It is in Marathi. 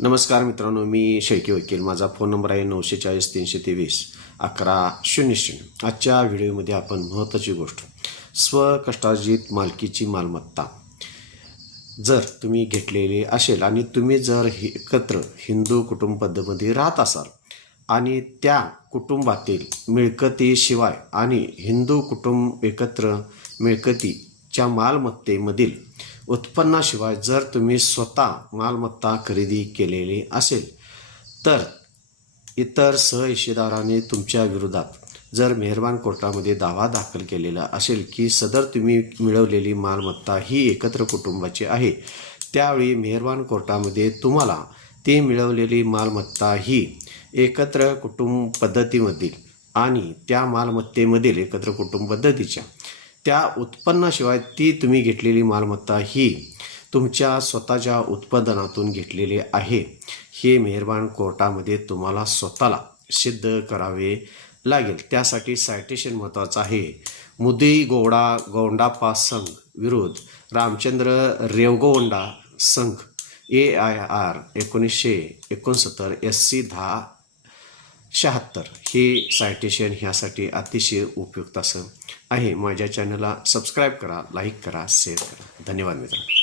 नमस्कार मित्रांनो मी शेळके वकील. माझा फोन नंबर आहे नऊशे चाळीस तीनशे तेवीस अकरा शून्य शून्य. आजच्या व्हिडिओमध्ये आपण महत्त्वाची गोष्ट स्वकष्टार्जित मालकीची मालमत्ता. जर तुम्ही घेतलेली असेल आणि तुम्ही जर हि- एकत्र हिंदू कुटुंब पद्धतीमध्ये राहत असाल आणि त्या कुटुंबातील मिळकतीशिवाय आणि हिंदू कुटुंब एकत्र मिळकतीच्या मालमत्तेमधील उत्पन्नाशिवाय जर तुम्ही स्वतः मालमत्ता खरेदी केलेली असेल तर इतर सहहिस्सेदाराने तुमच्या विरोधात जर मेहरबान कोर्टामध्ये दावा दाखल केलेला असेल की सदर तुम्ही मिळवलेली मालमत्ता ही एकत्र कुटुंबाची आहे त्यावेळी मेहरबान कोर्टामध्ये तुम्हाला ती मिळवलेली मालमत्ता ही एकत्र कुटुंब पद्धतीमधील आणि त्या मालमत्तेमधील एकत्र कुटुंब पद्धतीच्या त्या उत्पन्नाशिवाय ती तुम्ही घेतलेली मालमत्ता ही तुमच्या स्वतःच्या उत्पादनातून घेतलेली आहे. हे मेहरबान कोर्टामध्ये तुम्हाला स्वतःला सिद्ध करावे लागेल. त्यासाठी सायटेशन महत्त्वाचं आहे. मुदी गोवडा गोंडापा संघ विरुद्ध रामचंद्र रेवगोंडा संघ ए आय आर एकोणीसशे एकोणसत्तर एस सी दहा शहात्तर. हे सायटेशन ह्यासाठी अतिशय उपयुक्त असं आहे माझ्या चॅनलला सबस्क्राईब करा लाईक करा शेअर करा. धन्यवाद मित्रांनो.